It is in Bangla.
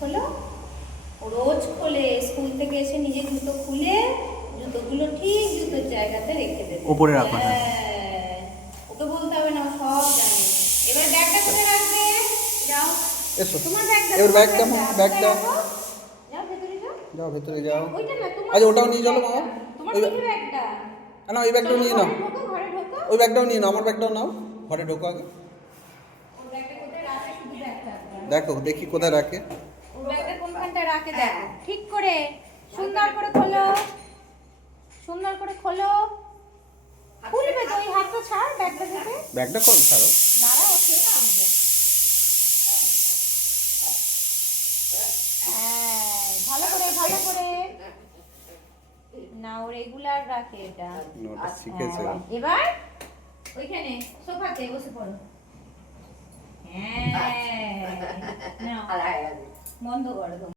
খোলো। ও রোজ খোলে, স্কুল থেকে এসে নিজে জুতো খুলে জুতোগুলো ঠিক জুতোর জায়গাতে রেখে দেবে। উপরে রাখো। হ্যাঁ, ওকে বলতে হবে না, ও সব জানে। এবার ব্যাগটা কোথায় রাখবে? যাও এসো তোমার ব্যাগটা, এবার ব্যাগ দাও, ব্যাগ কোথায় দাও। রাখো? যাও ভেতরে যাও। যাও ভেতরে যাও। ওইটা না, তোমার আচ্ছা ওটাও নিয়ে চলো বাবা। তোমার ওই পিঠে ব্যাগটা। না ওই ব্যাগটাও চলো নিয়ে ঘরে নাও। ঢোকো, ঘরে ঢোকো। ওই ব্যাগটাও নিয়ে নাও, আমার ব্যাগটাও নাও। ঘরে ঢোকো আগে। ওর ব্যাগটা কোথায় রাখে শুধু ব্যাগটা। দেখো দেখি কোথায় রাখে। ওর ব্যাগটা কোনখানটা রাখে দেখো ঠিক করে। সুন্দর করে খোলো, সুন্দর করে খোলো। খুলবে তো, ওই হাতটা ছাড় ব্যাগটা থেকে। ব্যাগটা কল ছাড়ো। নাড়া, ও ঠিক খুলবে। হ্যাঁ, ভালো করে ভালো করে। না, ও রেগুলার রাখে এটা। ওটা শিখেছে। হ্যাঁ, এবার ওইখানে সোফাতে বসে পড়ো। হ্যাঁ, নাও বন্ধ করো।